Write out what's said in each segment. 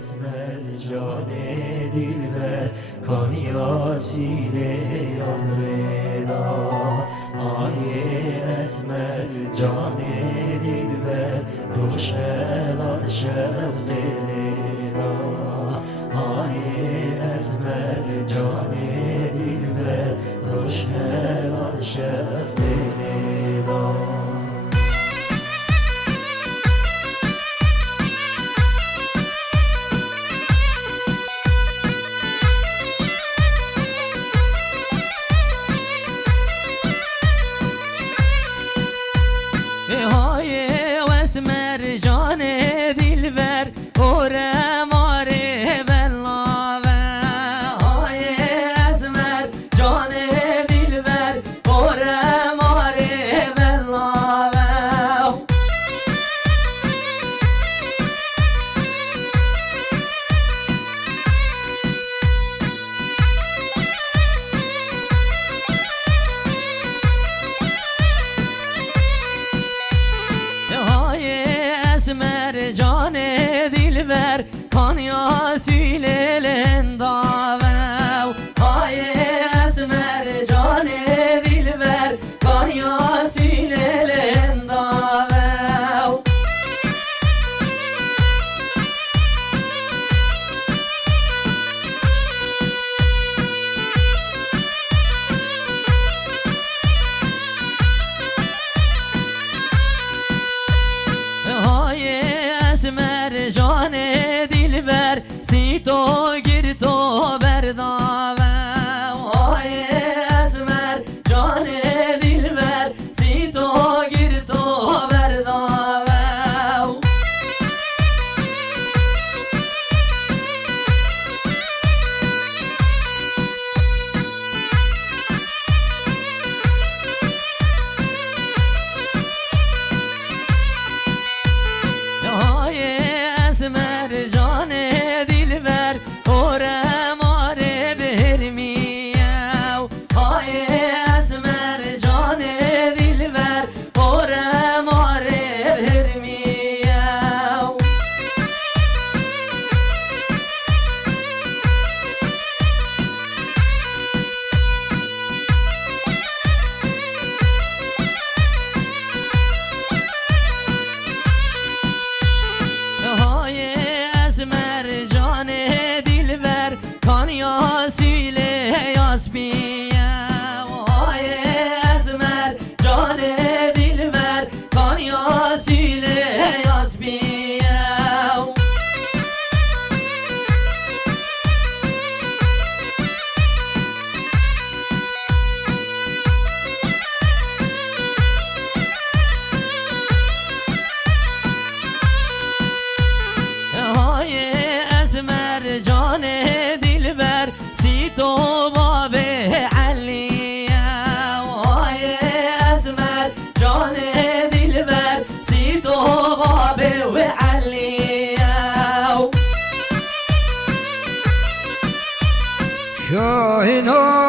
اسمر جان دلبر کانی آسیله یادردا آی اسمر جان دلبر روشن شب غلیدا آی اسمر جان دلبر روشن شب غلیدا جان دلبر کانی آسیله لنداو های اسمر جان دلبر کانی آسیله لنداو اسمر جان دلبر سی تو گیر تو برداوه های اسمر جان دلبر سی تو گیر تو برداوه اسمر جان دلبر اوره ماره برمیاو های اسمر جان دلبر اوره ماره برمیاو اسمر جان دلبر کانی آسیله یاسبیه های اسمر جان دلبر کانی آسیله یاسبیه اسمر جان دلبر سی تو باب علیه های اسمر جان دلبر سی تو باب علیه شاهینان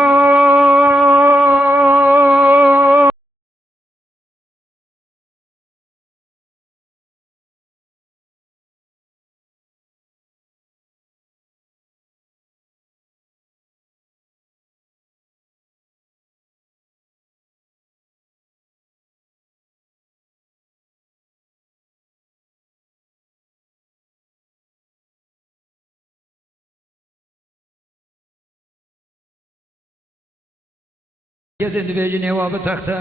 Gedin bejine wa batakhta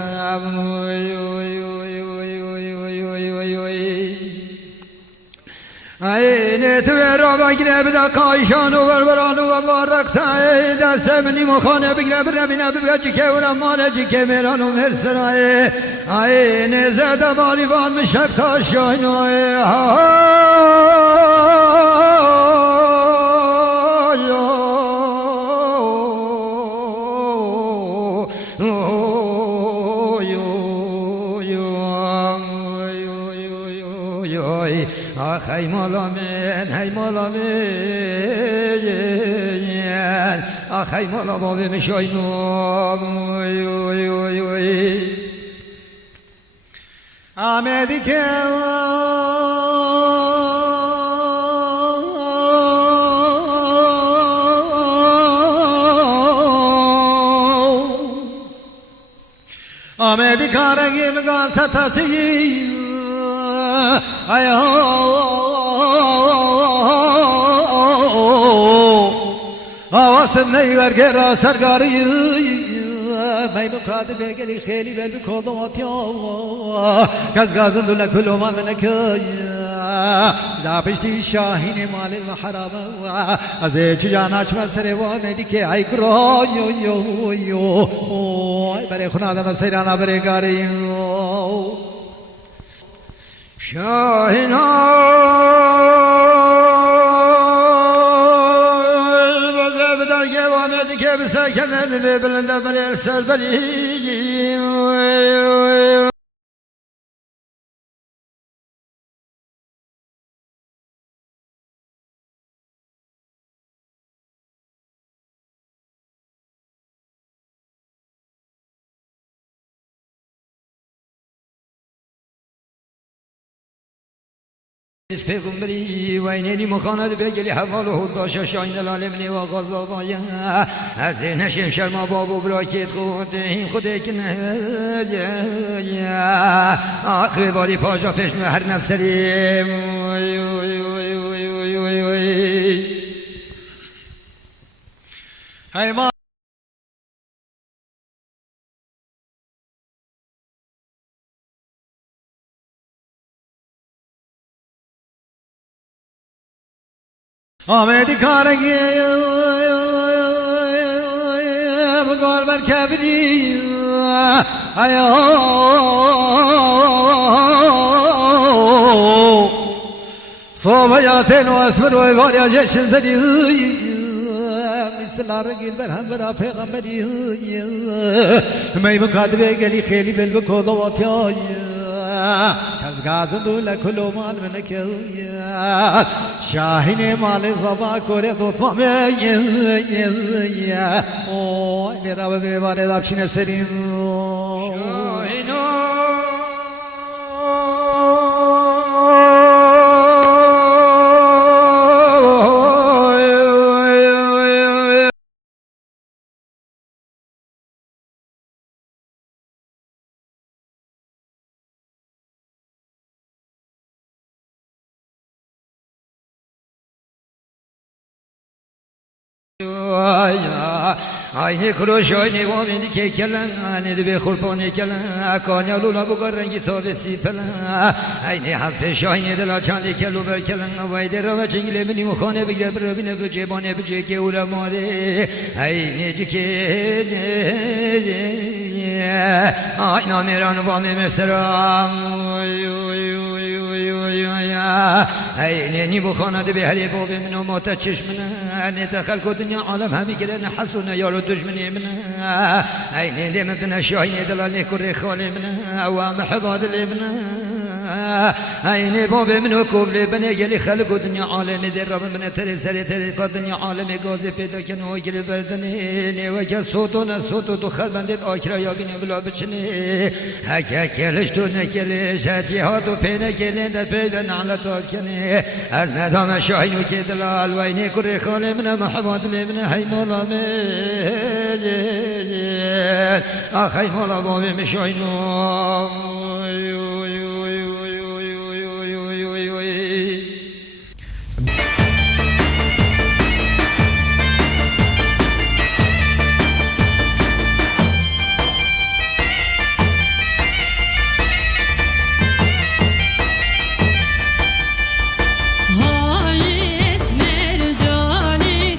Ayne tvera bagre bida kaishan over baranu wa barakta dasmni mokhane bigre bina bigre ke ura mane ke meranu mersrae ayne zada balivan mishak tashayn Hay malamen, hay malamen, hay malamen, shoynum, America. آمدی کارگی مگان ستاسی آواسم نیورگه را سرگاری می مقاد بگلی خیلی بل بکل دواتیا کس گازم دوله کلو ما منکای دا پشتی شاهین مال المحرم از چی جاناش من سر وامدی که ای کرا یو برای خنادم سیرانا برای گاری شاهین که بسکنه بلنده بلی سر بلی پیغمبری و اینی مخاند بگلی حوال و حد داشت شاین العالمنی و غذا باید از نشیم شرما بابو براکت خود این خوده که نه آخر باری پاجا پشنو هر نفسریم حیمان آمدی کارگی بگال بر کبری صوبیاتین و اسمر و ایواریا جشن زدی مثل رگیل بر هم برا پیغمبری می بکاد بگلی خیلی بل بکو دواتیای کس گازن دوله کلو مال منکه شاهین مال زبا کوره دوتما اوه نیرا و بیواره دابشین سرین شاهینو aynı kuruş aynı vamini kekelen aynı de khurponi kelen akanya lula bu rengi todesi falan aynı hafte aynı de la çandi kelu ber kelen vayde rava çingile beni mukhane bile bine bu cebane bu ceke ulamare aynı cike aynı meran vami meseram aynı bu khana de hali bu benim mota çeşmene ne دخل کو دنیا عالم همی کردن حسون یارو دشمنی من عینی دمتن شاهین دلالی کره خالی من و محباد لی من عینی باب من کوبل بنی گلی خلق دنیا عالم در رب من تری سری تری کو دنیا عالم گاز پیدا کن و گلی بردنی نی و که صوتو نه صوتو تو خل بندید آکرا یا بینی بلا بچنی هک کلش تو نکلش هتی ها تو پینه کلی در پیدا نعلت کنی از ندام شاهین که دلال و عینی کره خالی من محمد ابن هی مولا مجد آخی مولا بابی مشاینو Ay esmer cani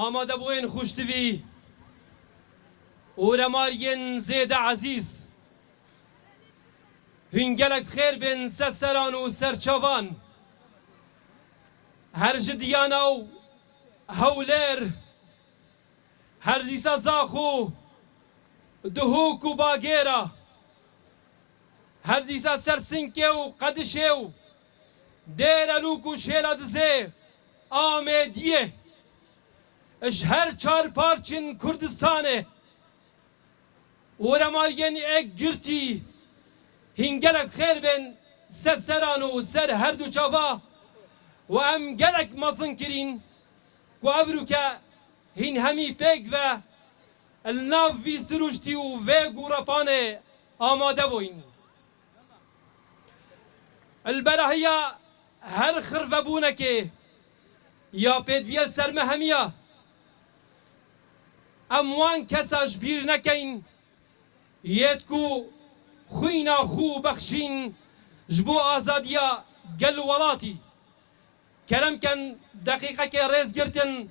آماده بوین خوشتوی و رمارین زیده عزیز هنگلک خیر بین سسران و سرچوان هر جدیانا و هولر هر دیسا زاخو دهوک و باگیرا هر دیسا سرسنکه و قدشه و دیرانوک و شیلا دزه آمدیه اش هر چار پارچن کردستانه و رمارین اک گرتی هنگلک خیر بین سرسران و سر هر دو چاوا و ام گلک مزن کرین و ابرو که هین همی پیگ و الناف وی سروشتی و وی گورپانه آماده بوین البراهیا هر خرفه بونه که یا پیدویل سرمه همیا اموان کساش بیر نکین یت کو خوینا خو بخشین جبو آزادیا گل ولاتی کرم کن دقیقه که ریز گرتن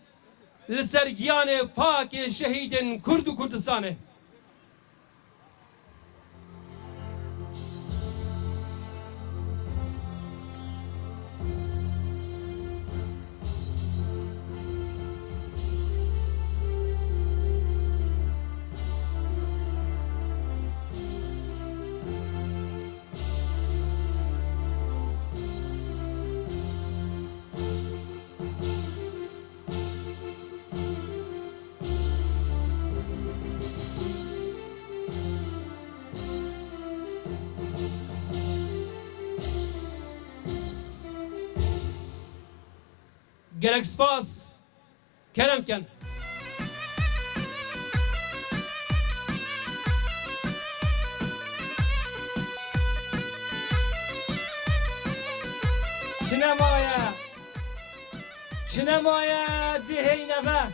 لسرگیان پاک شهیدن کرد و کردستانه گلک سپاس کرم کن چنمایا دهی نفه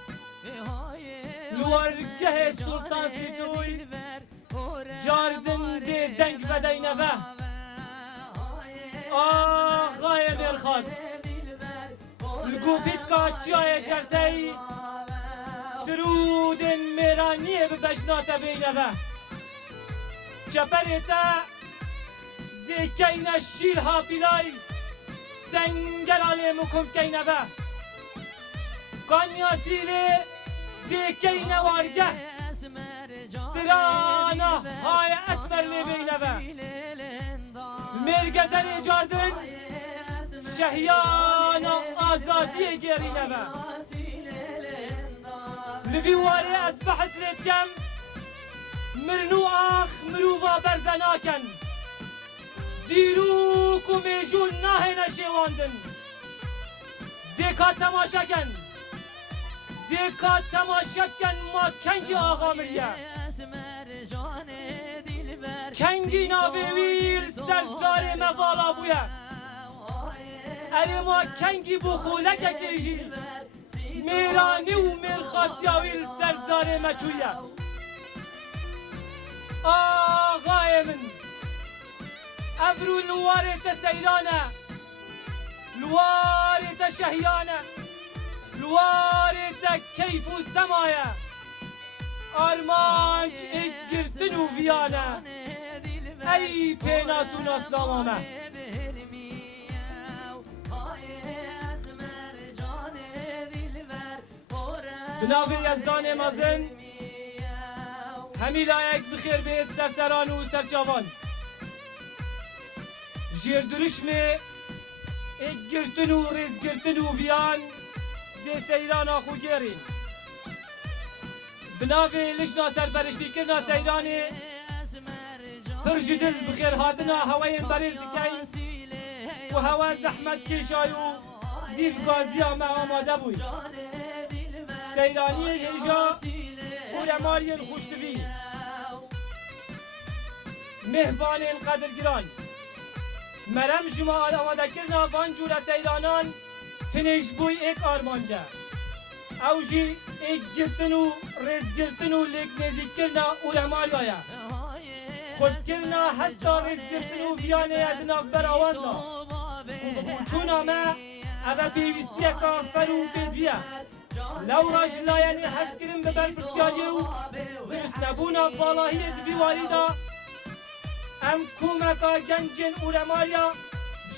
لورگه سلطان سیدوی جاردن ده دنگ بدای نفه آقای برخان الگوفیت کاچای جرتای درود میرانیه به بشنات بینه چپریتا دیکین شیر ها پیلای سنگر آلی مکم کینه با کانیاسیلی دیکین وارگه ترانا های اسمر لی بینه با مرگزر ایجادن شهیان آزادی گرینه با لبیواری از بحث لیتکم مرنو آخ مروفا برزناکن دیرو کمیشون ناهی نشیواندن دیکات تماشا کن دیکات تماشا کن ما کنگی آقا ملیه کنگی نابیویل سرزار موالا بویه اری ما کنگی بخولک کیجی میرانی و میرخاسیاویل سرزار مچویه آقای من ابرو لوارت سیرانه لوارت شهیانه لوارت کیف و سمایه آرمانج گرتن و ویانه ای پیناس و ناسلامامه بناوی یزدان مازن همی لایک بخیر بید سرسران و سرچاوان جردرشمه ایک گرتن و ریز گرتن و بیان دی سیران آخو گیرین بناوی لشنا سربرشتی کرنا سیرانی پرجدل بخیر هاتنا هواین بریز دکین و هوا زحمت کشایو دیف گازی آمه آماده بوی سیرانی هیجا و رمارین خوشتوی مهبانین قدرگران مرم شما آماده کرنا وان جور سیرانان تنش بوی ایک آرمانجا اوجی ایک گرتن و ریز گرتن و لیک نزیک کرنا و رماریایا خود کرنا هستا ریز گرتن و بیانه ادناک براواندنا چون آمه اوه پیوستی کافر و پیدویه لو راجلایانی هست کرن ببر پرسیاری و درست نبونا فالاهی دوی والیدا ام کومکا گنجن اورمالیا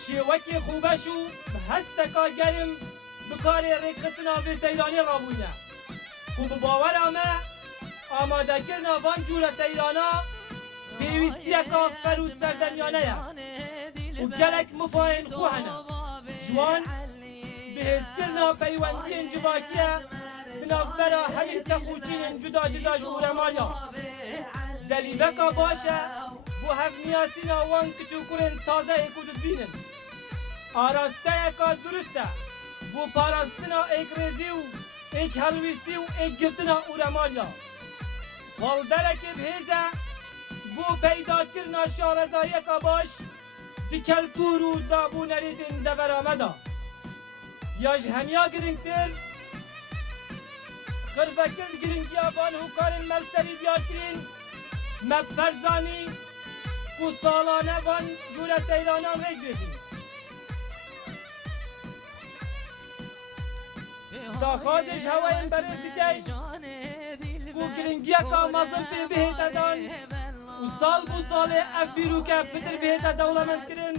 شوکی خوبشو به هستکا گرم بکار ریکتنا به سیرانی رابونه و بباور آماده کرنا وان جور سیرانا پیوستی اکا فرود سردنیانه یا و گلک مفاین خوهنه جوان بهز کرنا پیوندی انجواکیه بناکبرا همین تخوچین جدا جدا جور مالیا دلیبکا باشه بو هفنیاسینا وان کچو کرن تازه اکودت بینن آراسته اکا درسته بو پاراستنا ایک رزی و ایک هلویستی و ایک گرتنا اورمالیا والدرک بهزه بو پیدا کرنا شارزایی کا باش دی کلتور و دابو نریدن دبر آمدا یا جهنیا گرنگتر خرفکر گرنگیا بان هکارن ملسری دیار کرن مدفرزانی کو سالانه بان جورت ایرانان ریج بیدین دا خادش هواین برز دیگه کو گرنگیا کا مازم پی بهت دان و سال بو سال اف بیرو که پتر بهت دولمند کرن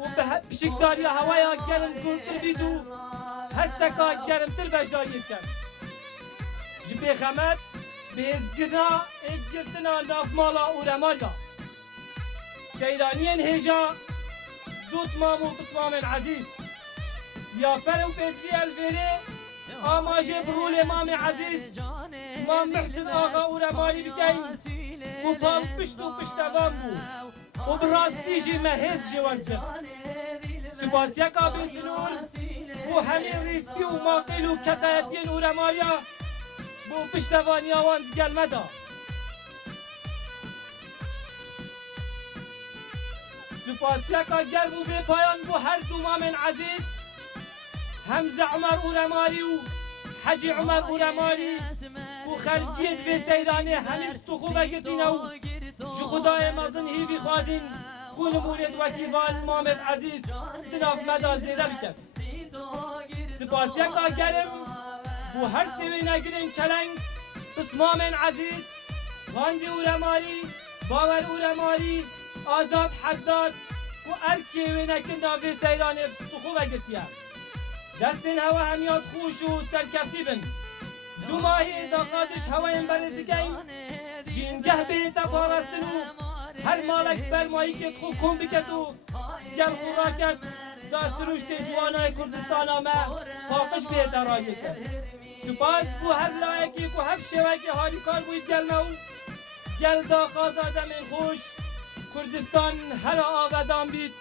و به بشکداری هوایا گرم کنتر بیدو هستکا گرم تر بشداری کن جبه خمد بهز گرنا ایک گرتنا ناف مالا و رمالا سیرانین هجا دوت مامو بسمامن عزیز یا فرو پیدری الفیره آماجه برول امام عزیز امام محسن آقا و رمالی بکین و پال پشت و پشتوان بو و براستی جی مهز جوان کرد سپاسیا کابل سنور بو همین ریسپی و ماقیل و کسایتین و رمالیا بو پشتوانی آوان دیگل مدا سپاسیا کا گرم و بی پایان بو هر دو مامن عزیز حمزه عمر و رمالی و حجی عمر و رمالی و خلجیت به سیرانه همین خوبه گرتینه و جو خدای مازن هیوی خوازین کون مورد وکیوان محمد عزیز تناف مدا زیده بکن سپاسیا کا گرم بو هر سوی نگرن چلنگ بسمامن عزیز غاندی و رمالی باور و رمالی آزاد حداد و ارکی و نکن به سیرانه خوبه گرتیه دستین هوا همیاد خوش و سرکفتی بن دو ماهی داقادش هوایم برزگین جینگه بیتا پارستن و هر مالک برمایی که خو کن بکت و گل خوراکت دا سروشت جوانای کردستان آمه پاقش بیتا رایی کرد سپاس بو هر لایکی که هف شوکی حالی کار بوید گل نو گل دا خازاده من خوش کردستان هر آودان بید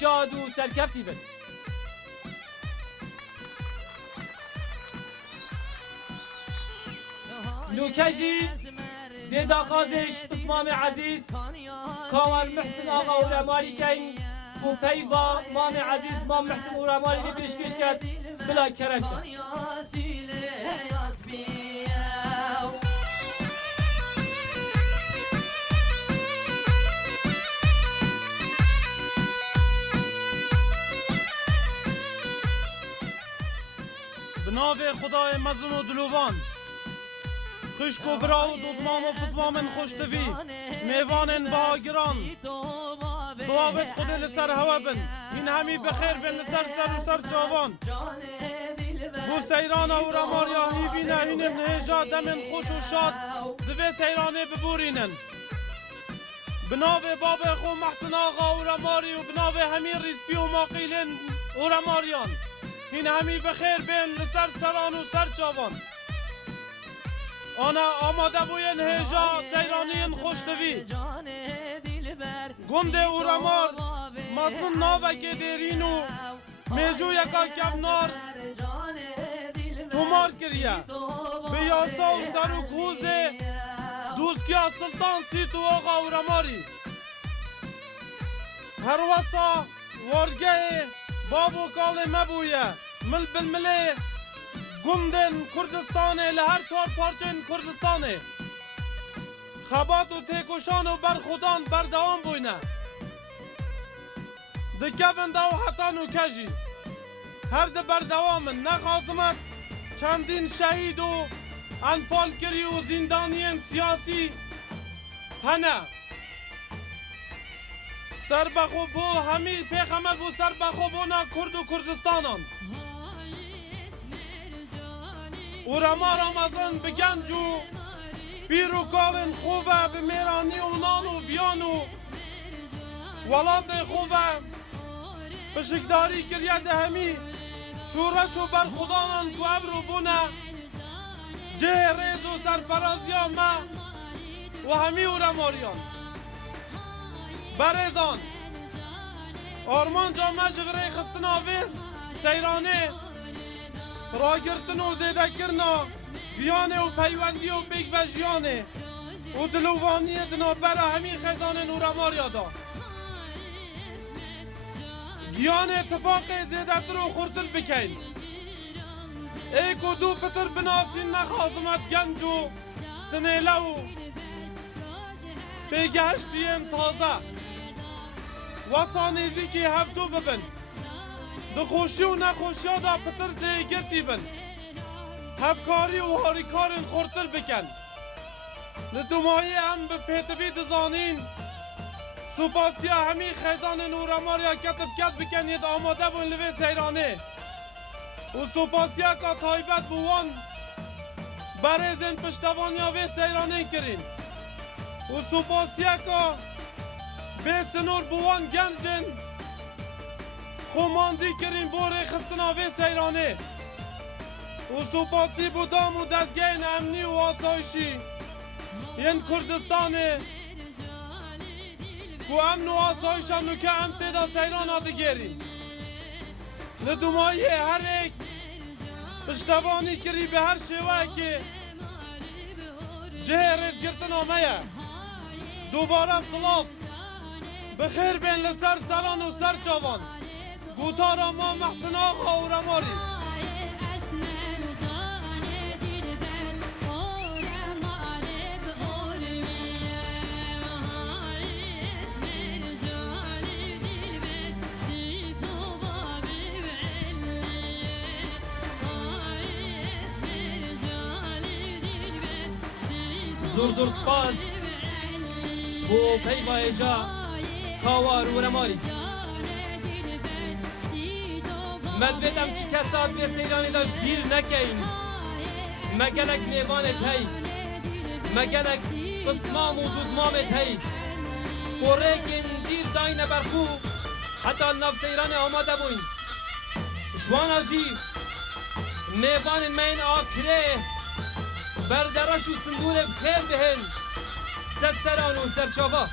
شاد و سرکفتی بید لوکجی دیدا خازش بسمام عزیز کامل محسن آقا و رمالی کن و پیوا مام عزیز مام محسن و رمالی دی پیشکش کرد بلا کرن کرد بناو خدای مزون و دلوان خشک و برا و دودمان و پزمامن خوشتوی میوانن بهاگران صوابت خود لسر هوا بن این همی بخیر بن لسر سر و سر چاوان بو سیران و رماریا هیوینه هینم نهجا دمن خوش و شاد دوی سیرانه ببورینن بناو باب خو محسن آقا و رماری و بناو همین ریسپی و ماقیلن و رماریان این همی بخیر بن لسر سران و سر چاوان آنا آماده بوین هجا سیرانین خوشتوی گنده و رمار مزن ناوکی دیرینو میجو یکا کبنار تومار کریه بیاسا و سر و کوزه دوسکیا سلطان سیتو آقا و رماری هر وصا ورگه بابو کال مبویه مل بالمله گندن کردستانه لهر چهار پارچن کردستانه خبات و تیکوشان و برخودان بردوام بوینه دکبن دو حتان و کجی هر ده بردوامن نه خازمت چندین شهید و انفال کری و زندانیان سیاسی هنه سر بخو بو همی پیغمبر بو سر بخو بو نا کرد و کردستانان و رما رمضان بگنج و بیر و کالن خوبه به میرانی و نان و بیان و ولاد خوبه پشکداری کریه ده همی شورش و برخودانان که ابرو بونه جه ریز و سرفرازیان ما و همی و رماریان برزان آرمان جامعه جغره خستن آویر سیرانه راگرتن و زیده کرنا بیانه و پیوندی و بیگ و جیانه و دلوانی دنا برا همی خزانه نورمار یادا گیان اتفاق زیده تر و خورتر بکن ایک و دو پتر بناسین نخازمت گنج و سنیله و بگهشتیم تازه واسانیزی که هفتو ببن دخوشی و نخوشی ها دا پتر دیگرتی بن هفکاری و هاریکارن خورتر بکن ندومایی هم به پیتوی دزانین سوپاسیا همی خیزان نورماریا کتب کت بکنید آماده بون لوی سیرانه و سوپاسیا که تایبت بوان برزن پشتوانیا وی سیرانه کرین و سوپاسیا که به سنور بوان گنجن خوماندی کرین بوری خستنا وی سیرانه و سوپاسی بودام و دزگین امنی و آسایشی ین کردستانه و امن و آسایش هم نوکه هم تیدا سیران آده گیرین ندومایی هر ایک پشتوانی کری به هر شیوه که جه ریز گرتن آمه دوباره صلاف بخیر بین لسر سران و سر جوان گوتارا ما محسن آقا و رماری زور زور سپاس بو پیوا ایجا کاوار و رماری مدویدم چی کسات به سیرانی داشت بیر نکین مگلک میوانت هی مگلک قسمام و دودمامت هی قرگین دیر داین برخو حتی نف سیرانی آماده بوین شوانا جی میوان من آکره بردرش و سندور بخیر بهن سران و سرچاوا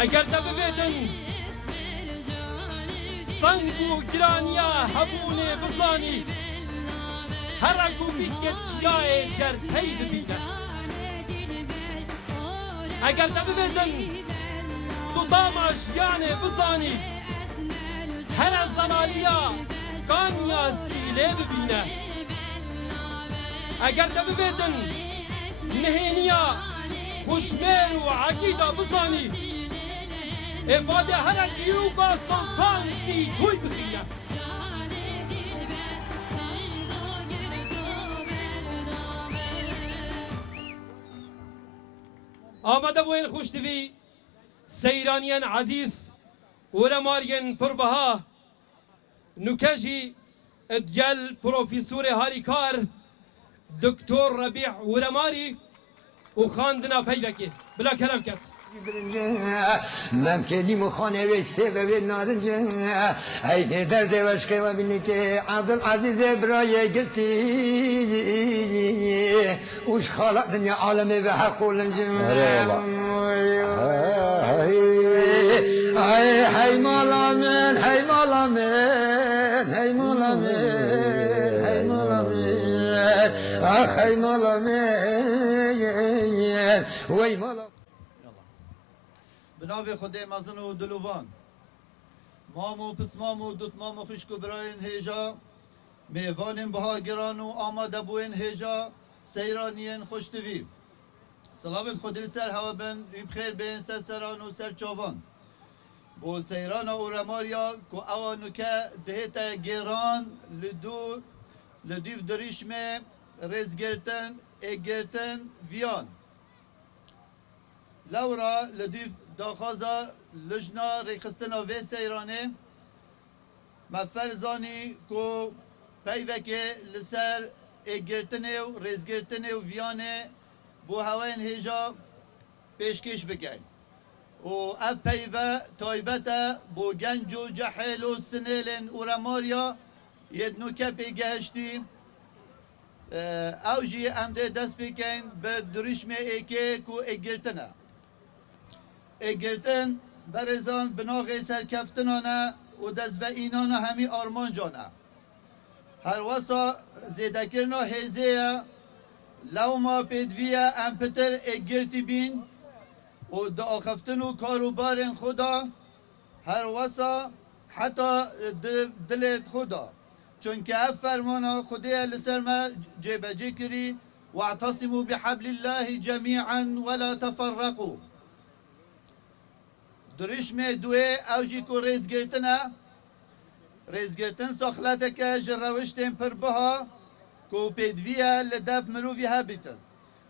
اگر دا ببیتن سنگ و گرانیا هبونه بزانی هر اگو بیکت چیای جرتهی ببینه اگر دا ببیتن تو داماش یانه بزانی هر زلالیا کانیا سیله ببینه اگر دا ببیتن نهینیا خوشمیر و عقیده بزانی افاده هر دیروگا سلطان سی توی بخینه آمده بوین خوش دوی سیرانیان عزیز و رمارین پربها نکجی ادگل پروفیسور هاریکار دکتر ربیع و رماری و خاندنا پیدکی بلا کرم کرد ممکنی مخانه و سبب نارنجه ای درد وشکه و بینی که عبدالعزیز برای گرتی اوش خالق دنیا عالمه و حق ولنجه ای مالا من ای مالا من ای مالا من ای مالا من آخ ای مالا من وی مالا به نام خدای مزن و دلوان مام و پسمام و دوتمام و خشک و براین هیجا میوان بهاگران و آماده بوین هیجا سیرانین خوشتوی سلامت خود سر هوا بن این بخیر بین سر سران و سر چاوان بو سیران و رماریا کو اوانو که دهتا گیران لدیف دریشمه رزگرتن اگرتن ویان لورا لدیف داخازا لجنا ریخستنا و سیرانه مفرزانی کو پیوکه لسر اگرتنه و رزگرتنه و ویانه بو هواین هجا پیشکش بکن و اف پیوه تایبتا بو گنج و جحیل و سنیلن و رماریا یدنو که پیگهشتی او جی امده دست بکن به دریشم ایکه کو اگرتنه اگرتن برزان بناغ سرکفتنانه و دست و اینانه همی آرمان جانه هر واسا زیده کرنا هیزه لو ما پیدویه ام پتر اگرتی بین و دا آخفتن و کاروبار خدا هر واسا حتی دلت خدا چون که اف فرمانا خدا لسر ما جیبجی کری واعتصموا بحبل الله جميعا ولا تفرقوا درشم دوه اوجی کو ریزگرتن ساخلته که جروشتن پر بها کو پیدویه لدف مروفی ها بیتن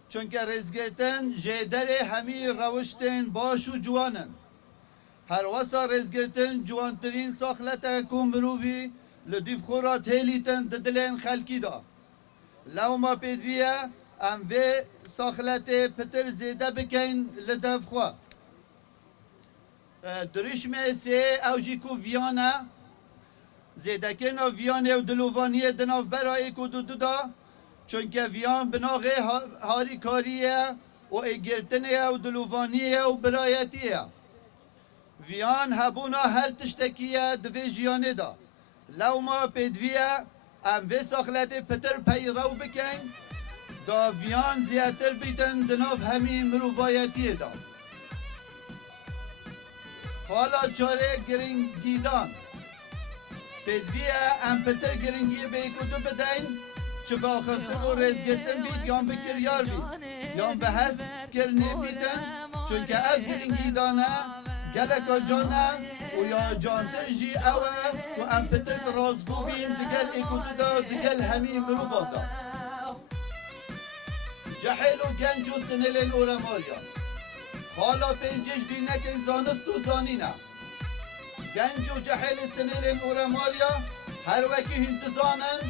چون که ریزگرتن جیدر همی روشتن باش و جوانن هر واسا ریزگرتن جوانترین ساخلته کو مروفی لدیف خورات هلیتن ددلین خلکی دا لو ما پیدویه ام وی ساخلته پتر زیده بکن لدف خواه درشمه سه اوجی کو ویانه زیده کرنا ویانه و دلووانیه دناف برای کو دو دا چون که ویان بناغه هاری کاریه و اگرتنه و دلووانیه و برایتیه ویان هبونا هر تشتکیه دوی جیانه دا لو ما پیدویه ام وی ساخلت پتر پی رو بکن دا ویان زیادتر بیتن دناف همین مروبایتیه دا حالا چاره گرنگیدان پیدویه ام پتر گرنگی به کدو بدین چه با خفتن و رزگرتن بید یا بکر یار بید یا به هست کرنه بیدن چون که اف گرنگی دانه گلکا جانه و یا جانتر جی اوه و ام پتر رازگو بین دگل ایکودو دا دگل همین مروفان دا جحیل و گنج و سنلین و رماریا حالا پیجش بی نکن زانست و زانینه گنج و جحیل سنیلین و رمالیا هر وکی هنتزانن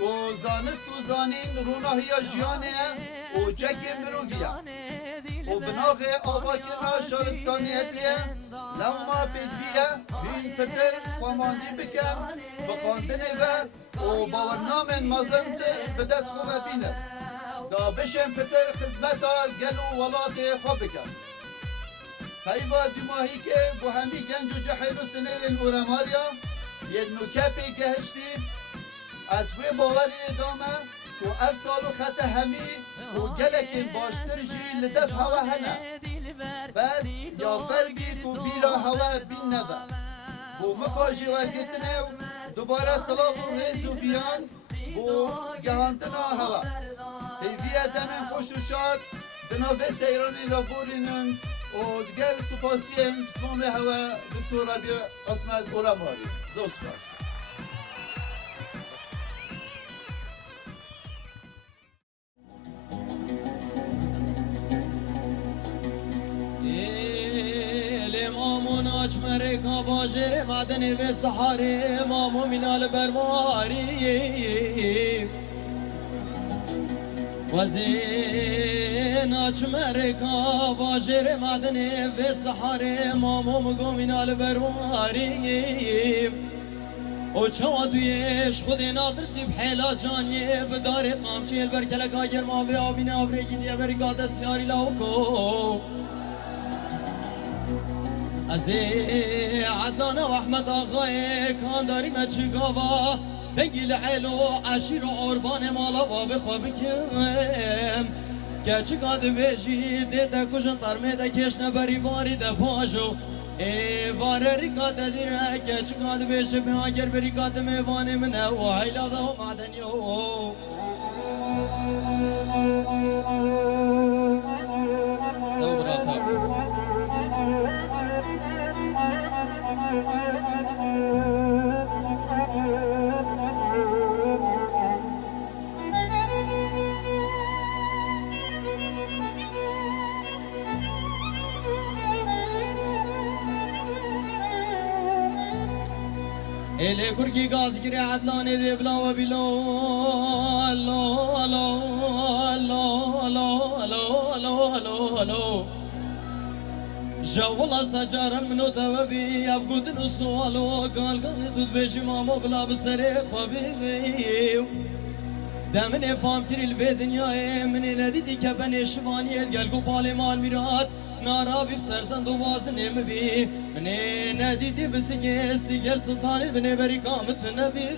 و زانست و زانین روناهی جیانه و چک مروفیه و بناغ آواکرنا شارستانیتیه لو ما پیدویه بین پتر خواندی بکن بخواندنه و باورنامن مازنتر به دست خواه بینه دا بشن پتر خدمتا گل و ولات خواه بکن پیوا دیماهی که با همی گنج و جحیل و سنیلین و رماریا یه نوکپی گهشتی از بوی باوری ادامه و اف سال و خط همی و گلکین باشتر جی لدف هوا هنه بس یا فرگی کو بیرا هوا بین نبه و مفاجی ورگتنه و دوباره سلاف و ریز و بیان و گهانتنا هوا پیویه دمین خوش و شاد بنابه سیرانی لابورینن و دیگر سپاسیم بسمام هوا دکتر ربیع اسمت اولماری دوست باش امامون اجمر کاباجر مدنی و سحاری امامو مینال برماری وزین اجمر کاباجر مدنی و سحاری امامو مگو مینال برماری او چا دویش خودی ناترسی بحیلا جانیه بداری خامچیل برکلکا گرماوی آبین آفریقی دیه برگاد سیاری لاوکو از عدلان و احمد آقای کانداری مچگاوا بگیل علو عشیر و عربان مالا با بخواب کم که چگاد بیشی دیده کشن ترمیده کشنه بری باری ده پاشو واره ریکات دیره که چگاد بیشی به آگر بریکات میوانه منه و حیلا ده و معدنیو إلي كركي قازقري عدلان دي بلا وبلا الله الله الله الله الله الله الله الله جولا سجارا منو توبي أفقود نسوالو قال تد بيجي ماما بلا بسري خبيبي دمن فام كري الفي دنياي من نديتي كبني شفانيت قال قبالي مال ميرات نارابي بسرسن دوازن بي من نديتي بسكي سيجل سلطان ابن بري قامت نبي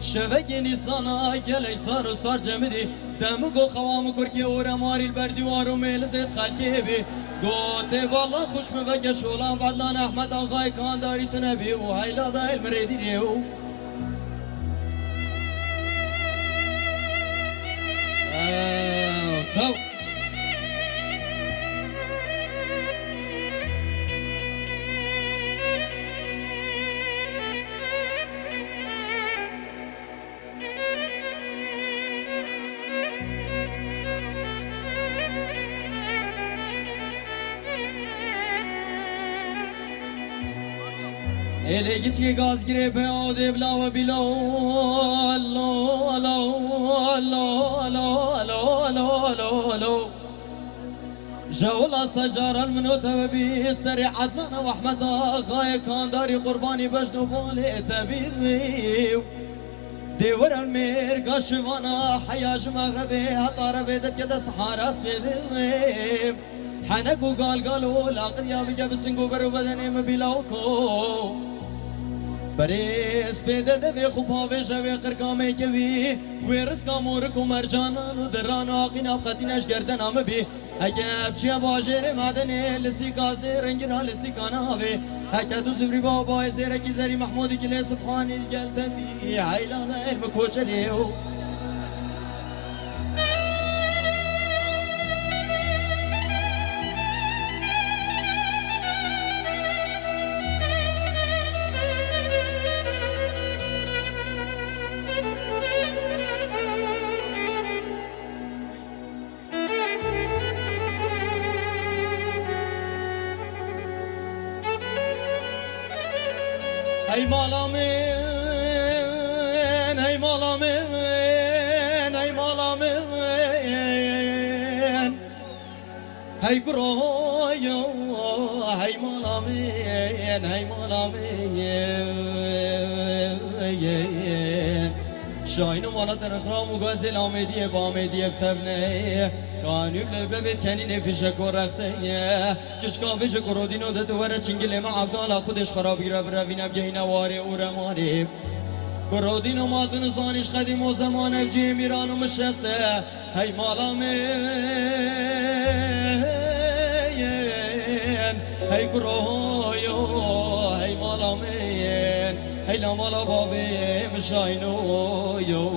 شبكي نسانا قلي صار وصار جمدي دمقو خوام كركي ورا ماري البردي وارو ميل زيت خالكي بي قوتي بالله خوش مفكر شولان بعدلان احمد آغاي كان داري تنبي وهيلا دا المريدي ريو تو إلي جيتي قازقري بيعودي بلا وبلا الله الله الله الله الله الله الله جولا سجارا المنوتة بي سريع عدلنا واحمد آغاي كان داري قرباني بجنو بالي تبي ديور المير قشوانا حياج مغربي هطار بيدت كده سحارس بيدي حنقو قالوا لاقد يا بجاب سنقو برو بدني مبيلاوكو بريس بيدة دبي خباوي جوي قرقامي كوي ويرس كاموركو مرجانان ودران واقين ابقاتين اشگردن هم بي هكاب چيا باجر مدني لسي كاسي رنگنا لسي كاناوي هكادو زفري بابا زيركي زري محمود كلي سبحاني قلتن بي عيلانا علم كوچليو هی مالا من هی مالا من هی مالا من هی گرویا هی مالا من هی مالا من شاین مالا در خرام و گازل آمدیه با آمدیه بتبنه قانون للببت كاني نفيش كورخته كش كافيش كورودينو ده دوره چنگل ما عبدالله خودش خرابی را بروینم گهی نواره او رمانه كورودينو ما دنزانش قدیم و زمان جی میران و مشخته هی مالا من هی کرویو هی مالا من هی لامالا بابی مشاینو یو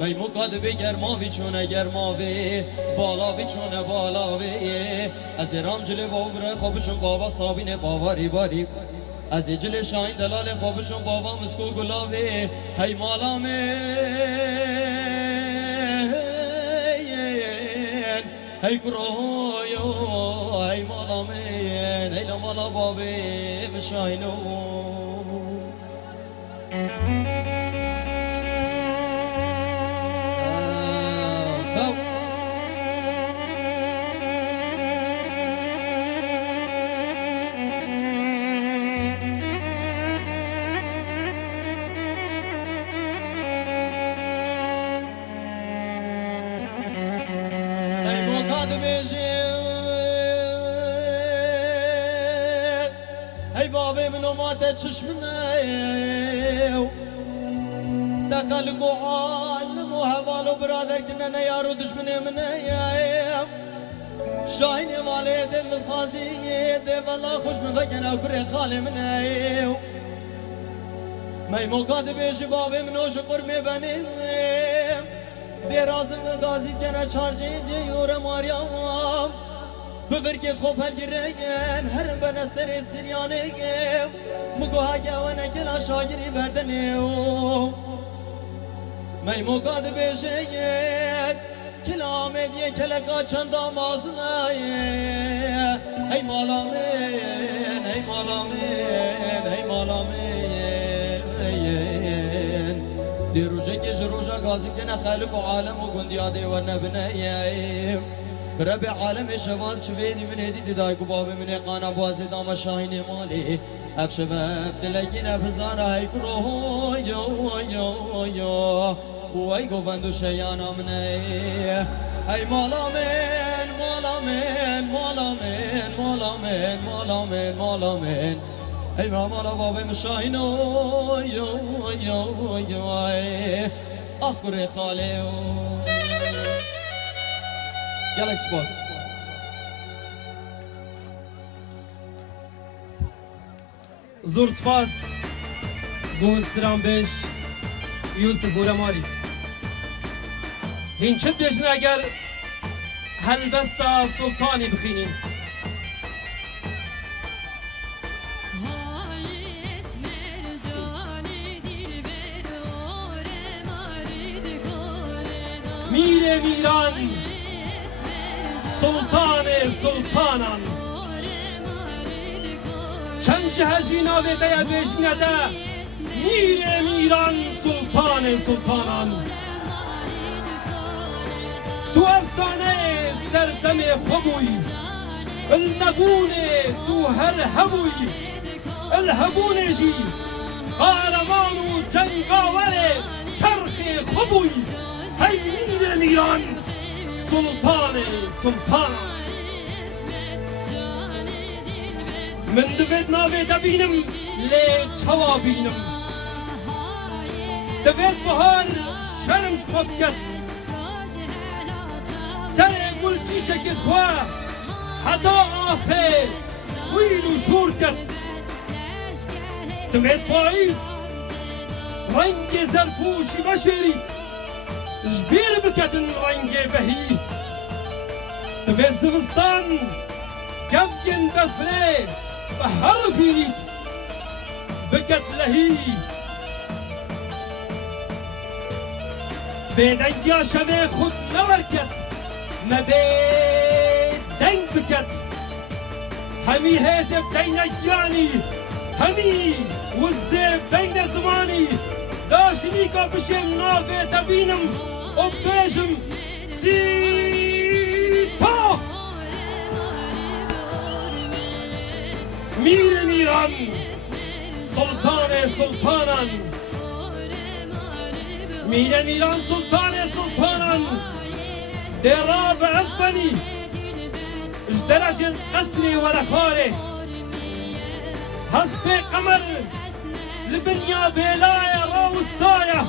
می مقادبه گرماوی چونه گرماوی بالاوی چونه بالاوی از رام جل بابره خوبشون بابا صابینه باواری باری از جل شاین دلال خوبشون بابا مسکو گلاوی هی مالا من هی کرویو هی مالا من هی لامالا بابی مشاینو هی بابی منو ماده چشمنه دخل کو عالم و حوال و برادر کنه نه یارو دشمنه منه شاین ماله دل من خازی ده والله خوش مفکن او کره خاله منه می مقاد بیش بابی منو شکر میبنه درازم غازی کنه چارجی جیور ماریام بفركت خوب هالجرين هرم بنا سري سرياني مقوها جاوانا كلا شاجري بردنيو مي مقاد بيشيك كلا مدي كلا قاچن دامازنا هي مالا من هي مالا من هي مالا من قازم كنا خالق عالم وقنديا دي ونبنيم برب عالم شوال شويني من هدي دايكو بابي من قانا بازي دام شاهين مالي اف شباب دلكينا بزارا هيك روحو يو يو يو وي قفندو شيانا مني هاي مالامين مالامين مالامين مالامين مالامين مالامين هاي مالا بابي مشاهينو يو يو يو اخبري خالي يلا سباس زور سپاس بو استرام بیش یوسف ورماری هین چه بیشن اگر هلبستا سلطانی بخینین میر میران سلطان سلطانان چند جهشی ناوی دیا بیشینه ده میر میران سلطان سلطانان تو افسانه سردم خبوی النبون تو هر هبوی الهبون جی قهرمان و جنگاور چرخ خبوی هی میر میران سلطان سلطانان من دوید ناوی دبینم لی چوا بینم دوید بهار شرمش خوب کت سر گلچی چکت خواه حدا آخه خویل و شور کت دوید پاییز رنگ زرپوشی بشری جبیر بکتن رنگ بهی دوید زوستان گفگن بفره بحر فينيت بكت لهي بيدنگ يا شمي خود نوركت ما بيدنگ بكت همي هيسب دينك يعني همي وزيب دين زماني داشنيكا بشم نافي تبينم وبيشم سيتا میر میران سلطان سلطانان میر میران سلطان سلطانان دراب عزبني اجدرج قسري ورخاري حسب قمر لبنيا بلايا راوستايا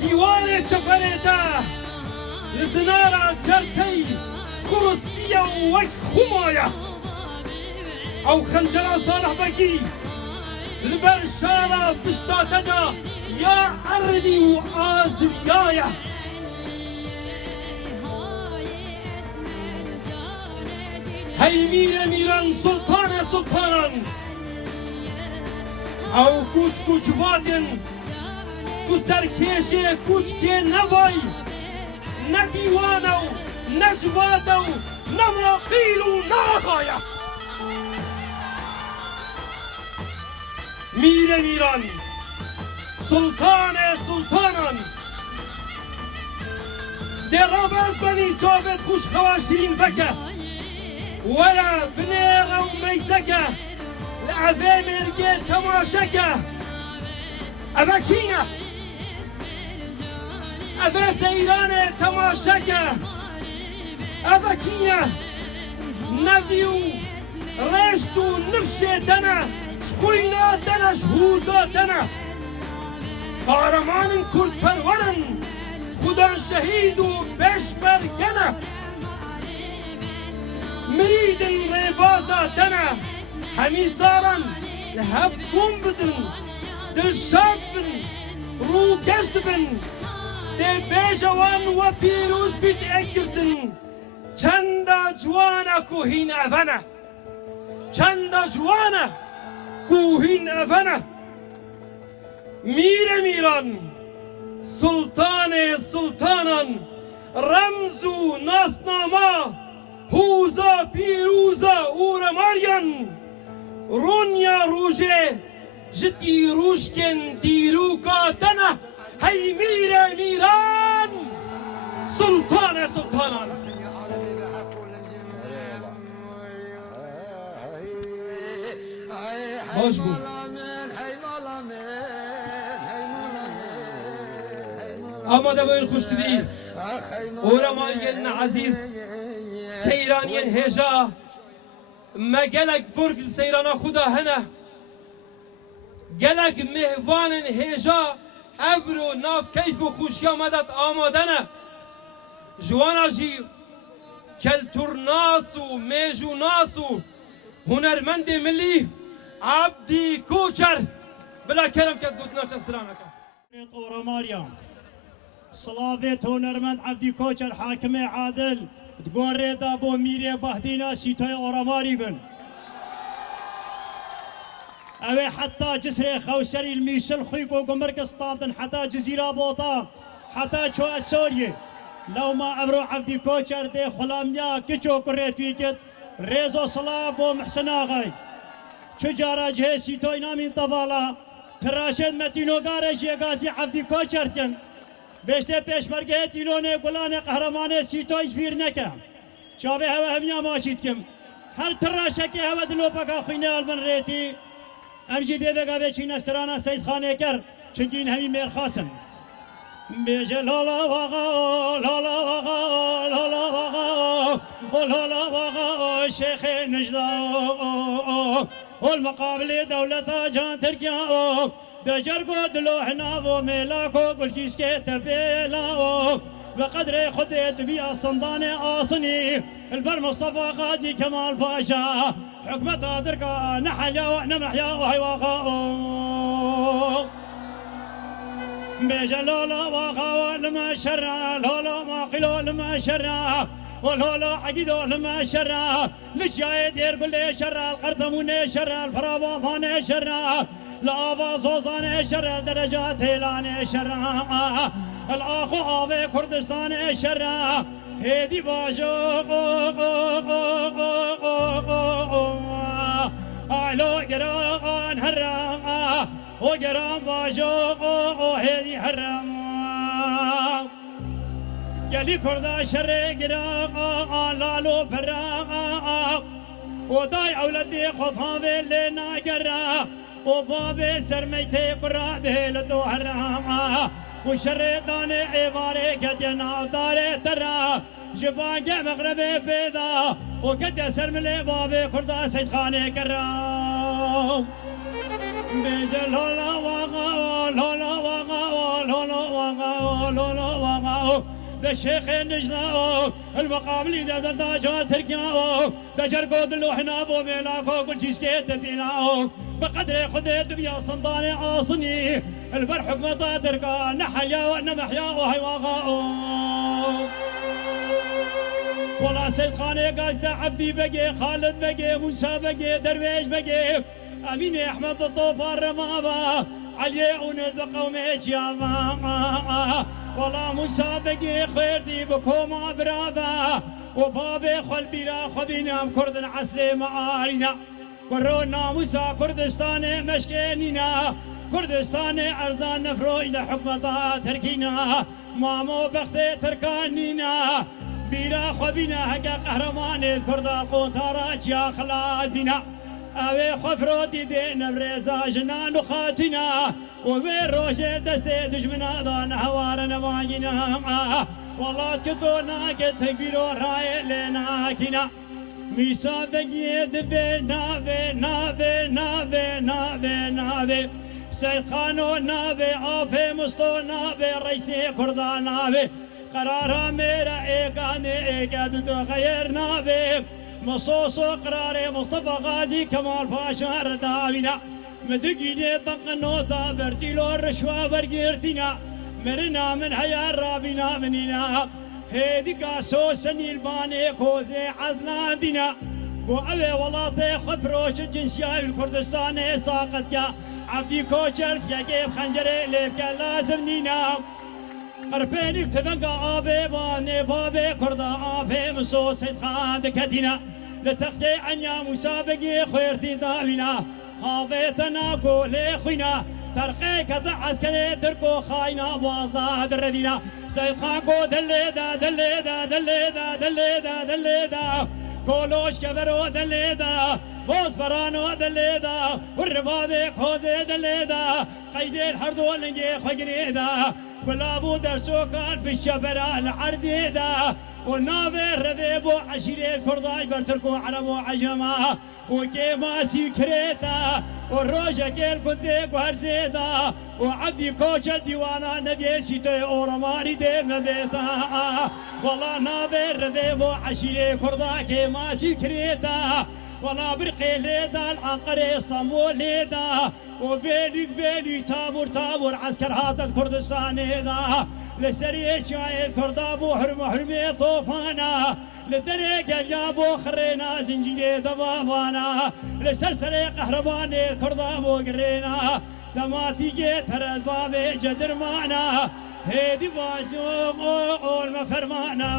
ديواني چپريتا لزنارا جرتي خرستيا وك خمايا او خنجرة صالح بكي البرشارة بشتاتنا يا عربي وآزريايا هاي مير ميران سلطان سلطانان او كوچ كوچ واتن كستر كيشي كوچ كي نباي نديوانو نجواتو نماقيلو ناغايا میر میران سلطان سلطانان دراب ازبني جابت خوش خواشين فكه ولا بنير و ميسكه لعفه مرقه تماشكه ابكينه ابا سيرانه تماشكه ابكينه نبيو رشتو نفشتنا خوینا دنش هوزا دنه قهرمان کرد پرورن خدا شهید و بشبر کنه مریدن ریبازا دنه همی سارن لحف گم بدن دل شاد بن رو گشت بن ده بیجوان و پیروز بید اگردن چندا جوانا کوهین افنه چندا جوانا کوهین افنه میر میران سلطان سلطانان رمز و ناسنامه هوزا پیروزا اور ماریان رونیا روژه جتی روشکن دیروکا دنه هی میر میران سلطان سلطانان خوش بود آماده باید خوشتوی اورماریین عزیز سیرانین هجا ما گلک برگ سیرانا خدا هنه گلک مهوان هجا ابرو ناف کیف و خوشی آمدت آمادنه جوانا جی کلتورناس و میجوناس و هنرمند ملی عبدی کوچر بلا کرم کد گوت ناشن سرانکا اورماریا صلافت هنرمند عبدی کوچر حاکم عادل تقول دابو ميري بهدينا شيتاي اوراماري بن اوي حتى جسري خوسري الميسل خيقو قمرك اسطادن حتى جزيرة بوطا حتى شو سوريا لو ما ابرو عبدي كوچر دي خلاميا كيچو كريت ويكت ريزو صلاة و محسن آغاي چو جارا جه سيتاي نامين طفالا تراشد متينو غارش يغازي عبدي كوچر كن بشته پیشمرگه تیلونه گلان قهرمان سیتایش فیر نکه چابه هوا همیا ماشید کم هر تراشه که هوا دلو پکا خوینه آلمن ریتی امجی دیده گاوه چین سرانا سید خانه کر چنگین همی میر خاسم بیجه لالا واقا لالا واقا لالا واقا لالا واقا شیخ نجدا والمقابل دولتا جان ترکیا دجرگو دلو حناو ملاكو كل شيء سكيت بيلاو بقدر خديت بيا صندان آصني البر مصطفى غازي كمال باشا حكمة درقا نحيا ونمحيا وهيواقا بجلولا واقا لما شرا لولا ما قلو لما شرا ولولا عقيدو لما شرا للشايد يرقل لي شرا القردمون شرا الفرابامان شرا لابا زوزان شرا درجات هلان شرا الاخو آوي كردستان شرا هيدي باجو علو جران هرا وجران باجو هيدي هرا يلي كردا شر جرا لالو فرا وداي اولادي خطها لنا جرا وبابي سرميتي قرا دهلتو هرا وشريطان عباري قد يناو داري ترى جبانجي مغربي بيضا وقد يسر من بابي كردا سيد خاني كرام بيجل هولا واغا هولا واغا هولا واغا هولا واغا ده الشيخ النجلاء المقام لي ده داجا تركيا ده جرقو دلو حنابو ميلاكو كل شي سكيت تبيناو بقدر خذيت بيا صنداني عاصني البر حكمة تركا نحيا ونمحيا وهيواغا والله سيد خاني قاعد عبدي بقي خالد بقي موسى بقي درويش بقي امين احمد الطوفان رمابا علي ونذ قومي جيابا والله موسى بقي خيرتي بكوما برابا وبابي خل بيرا خبينا كرد عسلي معارنا كورونا موسى كردستان مشكينينا كردستان ارزان نفرو الى حكمة تركينا مامو بختي تركانينا بيرا خبينا هكا قهرمان الكرد قوتارا يا خلاصنا اوي خفروتي دي نبريزا جنان وخاتنا وبين روشي دستي دجمنا ضان هوارنا واجنا والله تكتونا كتكبيرو راي لنا كنا ميسا بقي دبي نابي نابي نابي نابي نابي سيد خانو نابي آفي مستو نابي رئيسي كردا نابي قرارا ميرا ايقاني ايقاد تو غير نابي مصوص قراري مصطفى غازي كمال باشا رداوينا مدقيني طق النوتا برتيلو الرشوة برقيرتنا مرنا من هيا رابنا مننا هيدي قاسو سني الباني كوذي عزلان دينا وأبي ولاطي خفروش الجنسية الكردستاني ساقط يا عبدي كوشر في جيب خنجري ليبكا لازم نينا قربيني بتبقى آبي باني بابي كردا آبي مسو سيد خان دكتنا لتخدي عنيا مسابقي خيرتي داوينا هاضيتنا قولي خوينا ترقي كذا عسكري تركو خاينا بازدا دردينا سيد خان قو دليدا دليدا دليدا دليدا دليدا كولوش كبرو دليدا بوس برانو دليدا والرباضي خوزي دليدا قيدي الحردو لنجي خجريدا والابو درسو كان في الشفرة العرديدا والناظر رذيبو عشيرة كرداي برتركو عربو عجما وكيما سيكريتا والروجة كيل قديك وهرزيدا وعبدي كوشل ديوانا نبي سيتي اورماري دي مبيتا والله ناظر رذيبو عشيرة كرداي كيما سيكريتا ولا برقي ليدا العنقري صمو ليدا وبينك بيني تابور تابور عسكر هذا الكردستان دا لسري شايل كردابو حرمي طوفانا للدريق الجابو خرينا زنجيري دبابانا لسرسري قهرباني كردابو قرينا تماتي جيت هرز بابي جدر معنا هيدي باشوق اول ما فرمانا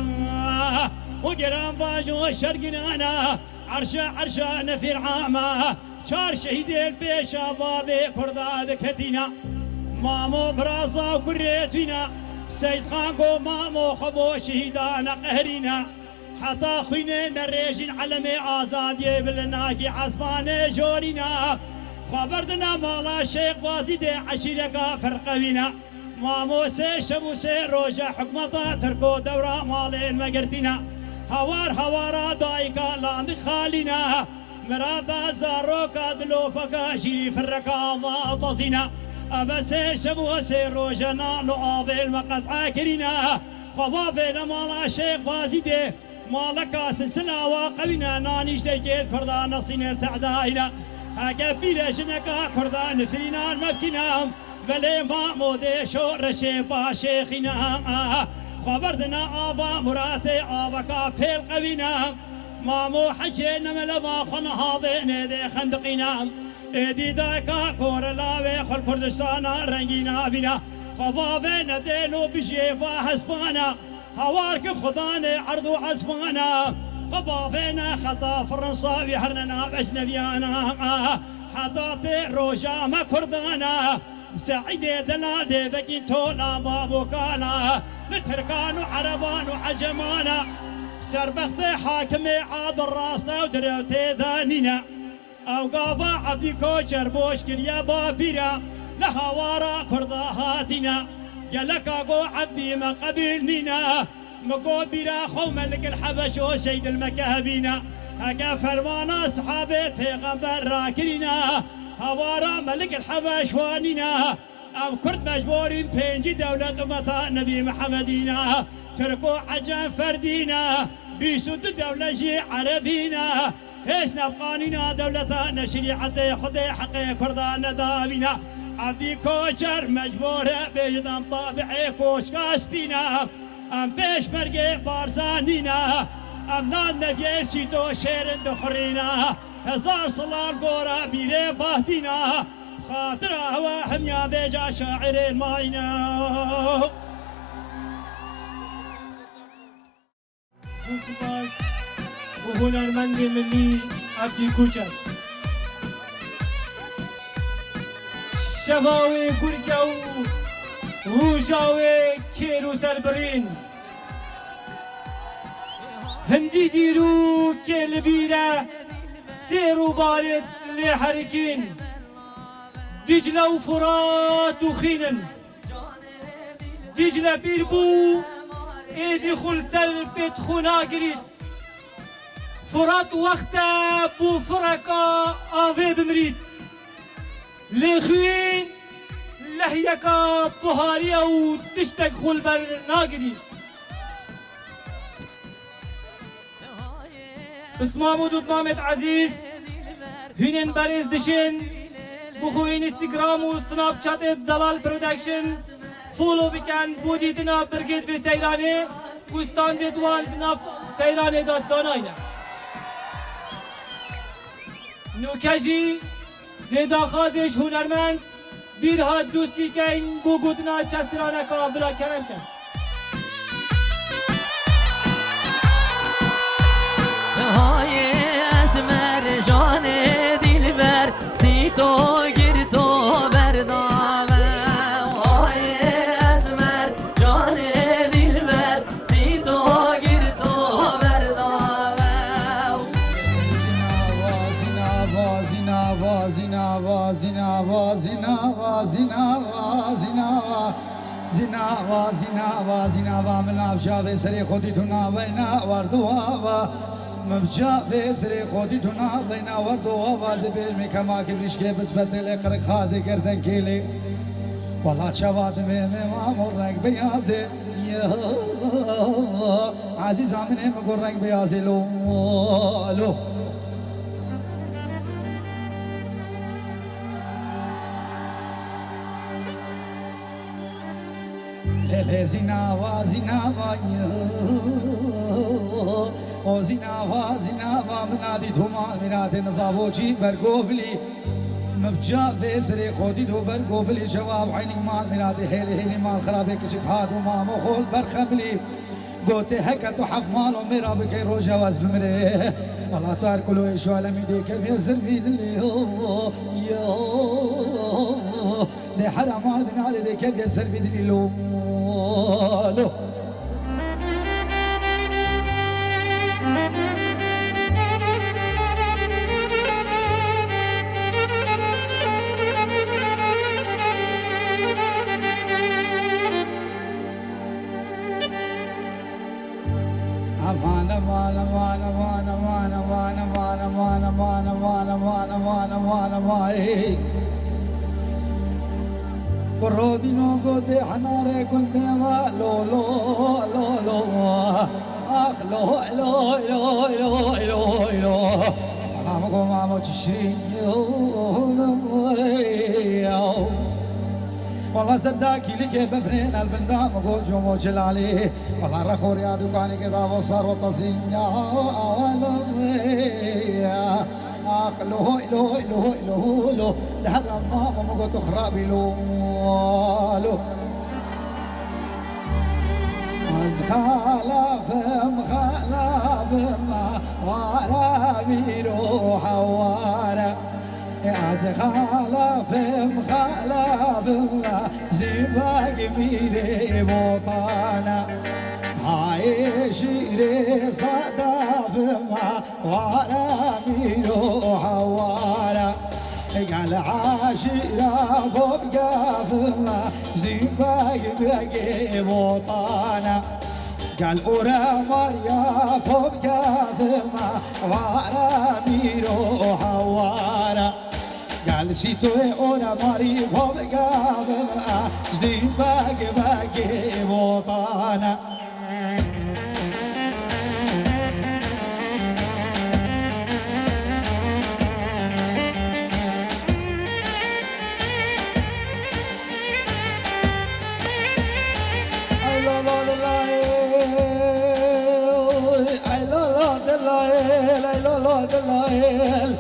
وقرام باشوق شرقنا عرشا نفير عامة شار شهيدي البيشا بابي كرداد كتينا مامو برازا وكريتنا سيد خانقو مامو خبو شهيدانا قهرينا حتى خوينين الريجين علمي آزادي بالناقي عصباني جورينا خبردنا مالا شيخ بازيدي عشيركا فرقوينا مامو سي شبو سي روجا حكمتا تركو دورا مالين مقرتنا هوارا دايكا لاند خالينا مرادا زاروكا دلوفكا شيري فركا ضازينا أبسي شبو سي روجنا نعاضي المقطع كرينا خبابي لمالا شيخ بازيدي مالكا سلسلة واقبنا نانيش ديكيت كردان نصين ارتعدائنا هكا بيرجنكا كردان ثرينا المبكنا بلي مامودي شور شيبا شيخنا خبردنا آبا مراتي آبكا فيل قوينا مامو حشينا ملما خنها بين دي خندقنا ايدي دايكا كور لاوي خل كردستانا رنجينا بنا خبابنا ديلو بشيفا حسبانا هوارك خداني عرضو عسبانا خبابنا خطا فرنساوي هرننا بجنبيانا حطاتي روجاما كردانا سعيدي دلالي ذكي تولا بابو كالا لتركان وعربان وعجمانا سربختي حاكمي عاد الراسة ودروتي دانينا أوقافا عبدي كوشر بوش كريا بابيرا لهوارا كرداهاتنا قالك أقو عبدي ما قبلنينا مقو بيرا خو ملك الحبش وسيد المكابينا هكا فرمانا صحابي تيغمبر راكرينا هوارا ملك الحبش وانينا أم كرد مجبورين بينجي دولة أمتا نبي محمدينا تركوا عجان فردينا بيسود دولة جي عربينا هيش نبقانينا دولة شريعتي خدي حقي كردان دابينا عبدي كوشر مجبورة بيجدان طابعي كوش كاسبينا أم بيش مرقي بارزانينا أم نان نفيه سيتو شيرن دخرينا هزار صلال قورا بيري باهدينا خاطر هوا حميا بيجا شاعرين ماينا وهنرمند ملي عبدي كوشر شفاوي كوركاو روجاوي كيرو سربرين هندي ديرو كالبيرة سيرو بارد لحركين دجلة وفرات وخينن دجلة بيربو ايدي خل سر بيت خونا قريد فرات وقتا بو فرقا آوي بمريد لخوين لحيكا بهاريا وتشتك خل بر ناقريد اسمام ودود مامت عزيز هنن بريز دشن بخوين انستغرام و سناب شات دلال برودكشن فولو بكن بوديتنا برگيت في سيرانه كوستان دوان دناف سيرانه داد داناينا نوكجي ددا خادش هنرمند بيرها دوسكي كين بو گوتنا چسترانا کا بلا کرم کن های اسمر جان دلبر سی تو گیر تو بردار زيناوا زيناوا زيناوا زيناوا زيناوا زيناوا زيناوا من افشاف سري خودي تنا بينا وردوا مبجا سري خودي تنا بينا وردوا زبيش مي كما كبرش كي بثبت لي قرق خازي كردن كيلي والله شواد مي ما مرق بيازي يا عزيز عمني مقرق بيازي لو لو ليلي زيناوا زيناوا او زيناوا زيناوا منادي توما مراد نصابوچي برغوبلي مبجا فيسري خودي دو برغوبلي جواب عيني مال مراد هيلي هيلي مال خرابي كچك هات وما مخول برخبلي قوتي هكا حف مالو ميرا بكي رو جواز بمري والله تاركلو شو علمي دي كيف يزر بيد اللي هو دي حرام على بنادي دي كيف يزر بيد اللي هو لو قرودينو قودي حناري كنت ما لو لو لو لو اخ لو لو لو لو لو لو انا مقوم ما تشرين والله صدقي لك بفرين البلدان مقول جمو جلالي والله رخو رياض وكاني كذا وصار وتصين يا اخ لو لو لو لو لو لهذا ماما مقول تخربي لو لو از خلافم ما وارا ميرو حوارا از خلافم زيباق ميري بوطانا هاي شيري صدافما وارا ميرو حوارا قال عاشرة فوق فما زيباق باقي بوطانا قال أورا ماريا فوق فما وارا ميرو حوارا قال سيتو أورا ماري فوق فما زيباق باقي بوطانا دلال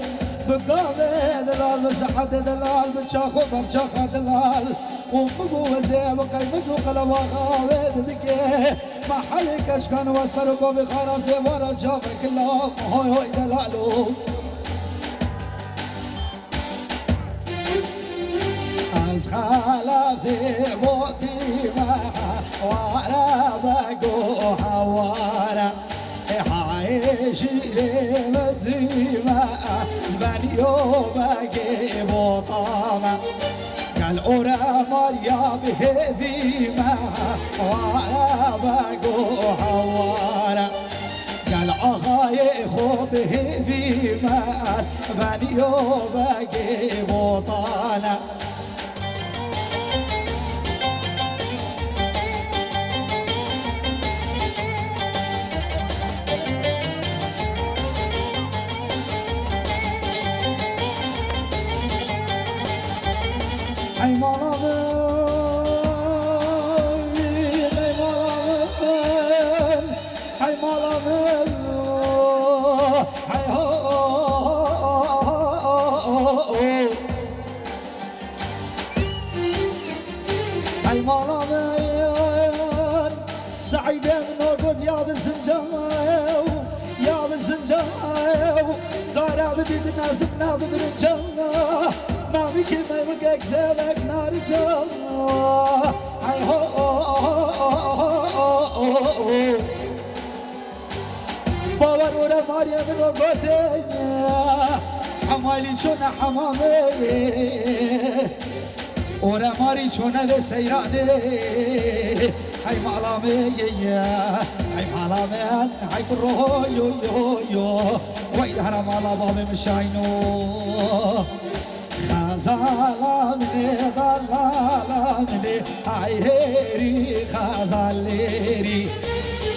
بقاضي دلال مسحت دلال بتشاخو برشاخة دلال وبقوة زيب قيمته قلبا غاوي دكي ما حلك اشكان واسفركو بخراسي ورا شافك الله هوي هوي دلالو از خلافي موتي ما ورا بقو حوارا شيري مسيما زبانيو باقي بوطاما قال أورا ماريا بهذيما وارا باقو حوارا قال أخاي خوته فيما زبانيو باقي بوطانا سعيدة من وقود يا بسنجاو يا بسنجاو غارة بديد الناس بناض برنجاو ما بك ما بقاك سابك نار جو هاي هو باور ورا ماريا من وقود مایلی چون حمامه اورا ماری چونه ده سیرانه های مالامه های مالامه های برو یو وای هر مالا باب مشاینو خزالا منه دلالا منه های هری خزالیری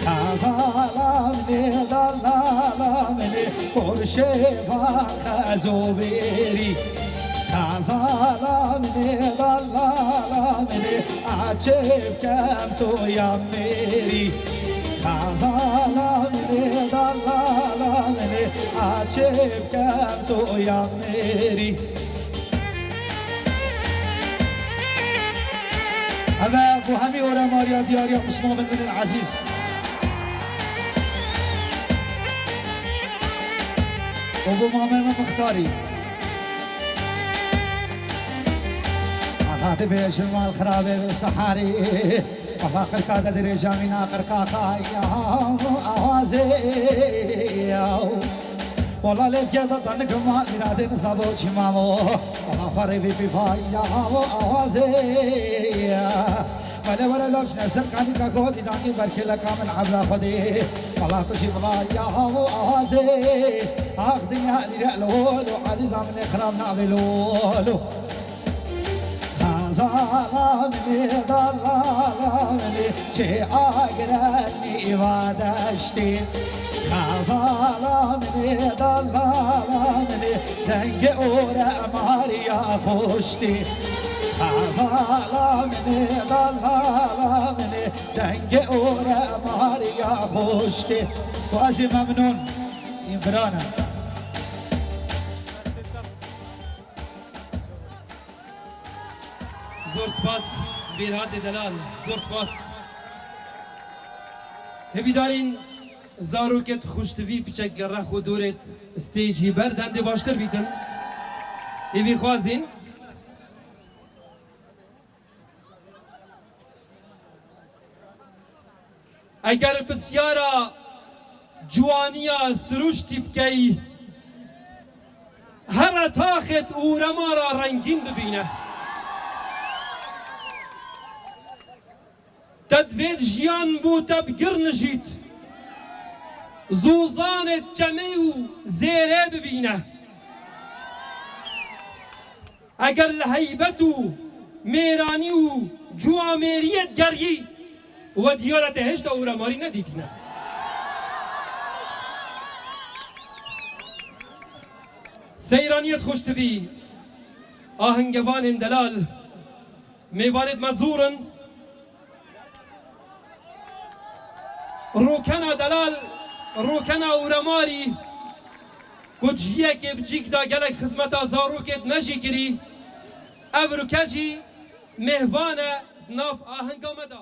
خزالا منه دلالا منه پرشفا خزوبیری خزالا منه دلالا منه عجب کم تو یا میری خزالا منه دلالا منه عجب کم تو یا میری أبا أبو همي ورا ماريا دياريا مسموم من العزيز أبو ماما مختاري على تبيش المال خرابي بالصحاري وفاق الكادة دري جامينا قرقاقا يا أوازي والله ليف كذا ضنك ما لنادي نصابو شمامو والله فريبي بفايا أوازي ولا لبش نسر كاني كاكودي داني بركي لك من عبلا خدي والله تشي بلايا أوازي أخدي هالي رألولو عزيزا من إخرام نابلولو خزالا مني ضلالا مني شي أقراني وادشتي خزالا مني ضلالا مني دنگ اورا ماريا خوشتي خزالا مني ضلالا مني دنگ اورا ماريا خوشتي وازي ممنون يمبرانا زور سپاس بیرهات دلال زور سپاس هبی دارین زاروکت خوشتوی پیچک گره خود دورت استیجی بردنده باشتر بیتن هبی خوازین اگر بسیارا جوانیا سروشتی بکی هر تاخت اورما را رنگین ببینه تدوید جیان بو تبگر نجید زوزانت جمعی و زیره ببینه اگر الهیبت و میرانی و جوامریت گری و دیارت هشت اورماری ندیدینه سیرانیت خوشتوی آهنگوان دلال میوانت مزورن روکنا دلال روکنا اورماری کجیه که بجیک دا گلک خدمت زاروکت مجی کری او روکجی مهوانه ناف آهنگ آمده